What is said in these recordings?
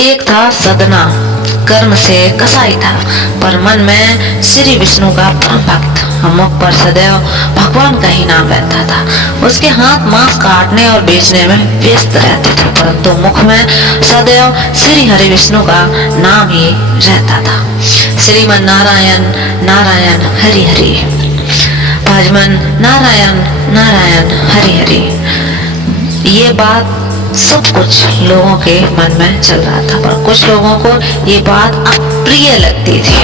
एक था सदना, कर्म से कसाई था, पर मन में श्री विष्णु का परम भक्त। मुख पर सदैव भगवान का ही नाम रहता था। उसके हाथ मांस काटने और बेचने में व्यस्त रहते थे, परंतु मुख में सदैव श्री हरि विष्णु का नाम ही रहता था। श्रीमन नारायण नारायण हरि हरि, भजमन नारायण नारायण हरि हरि। ये बात सब कुछ लोगों के मन में चल रहा था, पर कुछ लोगों को ये बात अप्रिय लगती थी।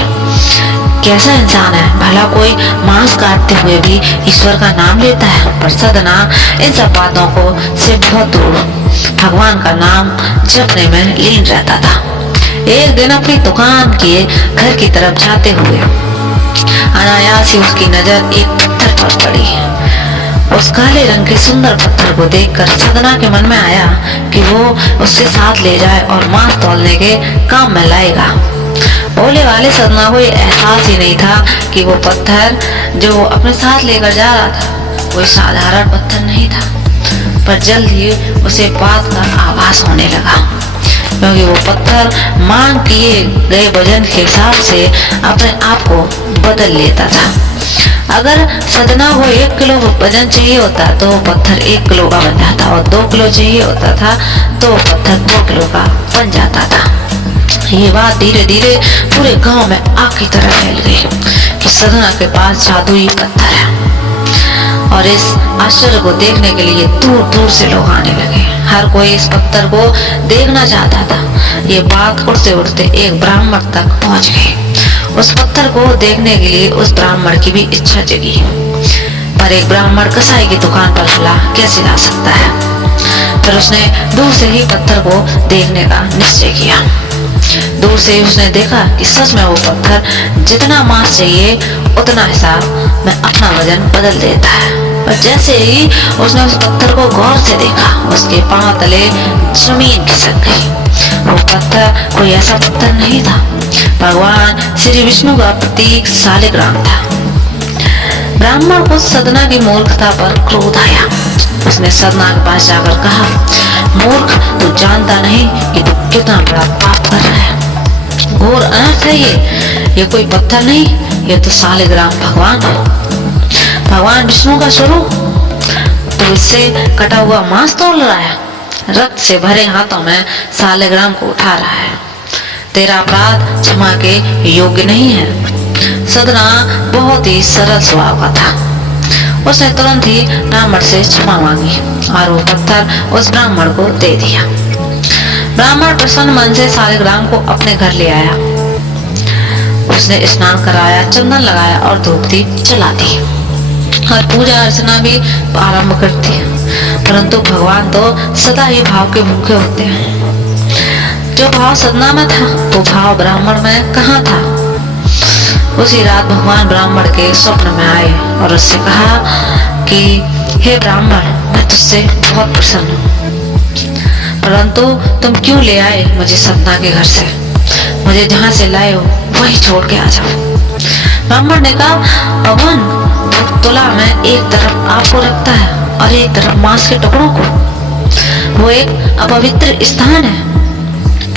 कैसा इंसान है भला, कोई मांस काटते हुए भी ईश्वर का नाम लेता है। पर सदना इन सब बातों को से बहुत दूर भगवान का नाम जपने में लीन रहता था। एक दिन अपनी दुकान के घर की तरफ जाते हुए अनायास ही उसकी नजर एक पत्थर पर पड़ी। उस काले रंग के सुंदर पत्थर को देखकर सदना के मन में आया कि वो उससे साथ ले जाए और मांस तौलने के काम में लाएगा। भोले वाले सदना को ये एहसास ही नहीं था कि वो पत्थर जो अपने साथ लेकर जा रहा था कोई साधारण पत्थर नहीं था। पर जल्द ही उसे बात का आभास होने लगा, क्योंकि वो पत्थर मांग किए गए वजन के हिसाब से अपने आप को बदल लेता था। अगर सदना को 1 किलो वजन चाहिए होता तो वो पत्थर 1 किलो का बन जाता, और 2 किलो चाहिए होता था तो वो पत्थर 2 किलो का बन जाता था। ये बात धीरे धीरे पूरे गांव में आग की तरह फैल गई कि सदना के पास जादुई पत्थर है, और इस आश्चर्य को देखने के लिए दूर दूर से लोग आने लगे। हर कोई इस पत्थर को देखना चाहता था। ये बात उड़ते उड़ते एक ब्राह्मण तक पहुंच गई। उस पत्थर को देखने के लिए उस ब्राह्मण की भी इच्छा जगी, पर एक ब्राह्मण कसाई की दुकान पर भला कैसे ला सकता है। पर उसने दूर से ही पत्थर को देखने का निश्चय किया। दूर से ही उसने देखा कि सच में वो पत्थर जितना मांस चाहिए उतना हिसाब में अपना वजन बदल देता है। पर जैसे ही उसने उस पत्थर को गौर से देखा, उसके पांव तले जमीन खिसक गई। वो पत्थर कोई ऐसा पत्थर नहीं था, भगवान श्री विष्णु का प्रतीक शालिग्राम था। ब्राह्मण को सदना की मूर्खता पर क्रोध आया। उसने सदना के पास जाकर कहा, मूर्ख, तू जानता नहीं कि तू कितना बड़ा पाप कर रहा है। घोर अनर्थ है ये कोई पत्थर नहीं, ये तो शालिग्राम भगवान है, भगवान विष्णु का स्वरूप। तो इससे कटा हुआ मांस तोल रहा है, रक्त से भरे हाथों में शालिग्राम को उठा रहा है। तेरा अपराध क्षमा के योग्य नहीं है। सदना बहुत ही सरल स्वभाव का था। उसने तुरंत ही ब्राह्मण से क्षमा मांगी और वो पत्थर उस ब्राह्मण को दे दिया। ब्राह्मण प्रसन्न मन से शालिग्राम को अपने घर ले आया। उसने स्नान कराया, चंदन लगाया और धूप दीप जला दी और पूजा अर्चना भी आरंभ कर दी। परंतु भगवान तो सदा ही भाव के भूखे होते हैं। जो भाव सदना में था वो भाव ब्राह्मण में कहाँ था। उसी रात भगवान ब्राह्मण के स्वप्न में आए और उससे कहा कि हे ब्राह्मण, मैं तुझसे बहुत प्रसन्न हूँ, परंतु तुम क्यों ले आए मुझे सदना के घर से। मुझे जहाँ से लाए हो वही छोड़ के आ जाओ। ब्राह्मण ने कहा, भगवान तुला में एक तरफ आपको रखता है और एक तरफ मांस के टुकड़ों को, वो एक अपवित्र स्थान है।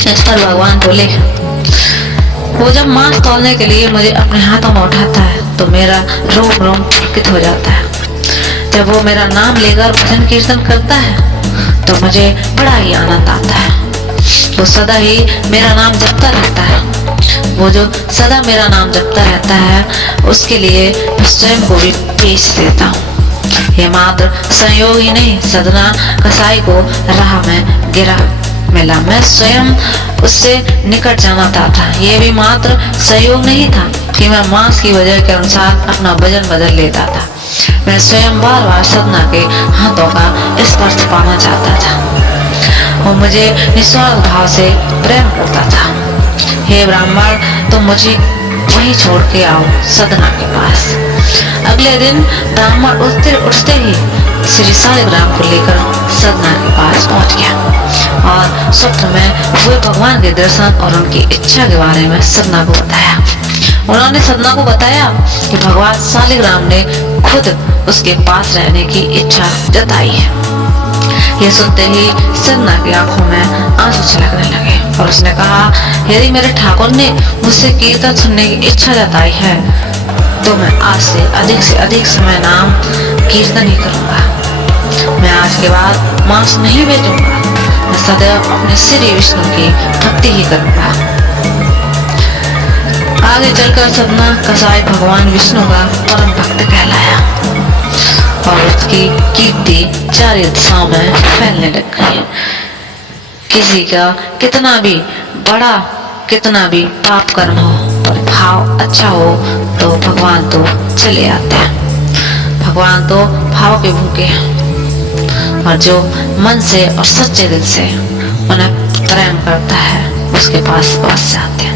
इस पर भगवान बोले, वो जब मांस तौलने के लिए मुझे अपने हाथों में उठाता है तो मेरा रोम रोम पुलकित हो जाता है। जब वो मेरा नाम लेकर भजन कीर्तन करता है तो मुझे बड़ा ही आनंद आता है। वो सदा ही मेरा नाम जपता रहता है। वो जो सदा मेरा नाम जपता रहता है उसके लिए मैं स्वयं को भी बेच देता हूँ। ये मात्र संयोग ही नहीं, सदना कसाई को राह में गिरा मिला, मैं स्वयं उससे निकट जाना चाहता। ये भी मात्र सहयोग नहीं था कि मैं मांस की वजह के अनुसार अपना वजन बदल लेता था। मैं स्वयं बार बार सदना के हाथों का स्पर्श पाना चाहता था। वो मुझे निस्वार्थ भाव से प्रेम करता था। हे ब्राह्मण, तुम मुझे वहीं छोड़ के आओ सदना के पास। अगले दिन ब्राह्मण उठते ही श्री शालिग्राम को लेकर सदना के पास पहुंच गया और स्वप्न में हुए भगवान के दर्शन और उनकी इच्छा के बारे में सदना को बताया। उन्होंने सदना को बताया कि भगवान शालिग्राम ने खुद उसके पास रहने की इच्छा जताई है। यह सुनते ही सदना की आंखों में आंसू छलकने लगे। और उसने कहा, यदि मेरे ठाकुर ने मुझसे कीर्तन सुनने की इच्छा जताई है तो मैं आज से अधिक समय नाम कीर्तन ही करूंगा। मैं आज के बाद मांस नहीं बेचूंगा। मैं सदैव अपने श्री विष्णु की भक्ति ही करूंगा। आगे चलकर सतना कसाई भगवान विष्णु का परम भक्त कहलाया और उसकी कीर्ति चारों दिशाओं में फैलने लग गई। किसी का कितना भी बड़ा कितना भी पाप कर्म हो पर भाव अच्छा हो तो भगवान तो चले आते हैं। भगवान तो भाव के भूखे हैं और जो मन से और सच्चे दिल से उन्हें प्रेम करता है उसके पास बस जाते हैं।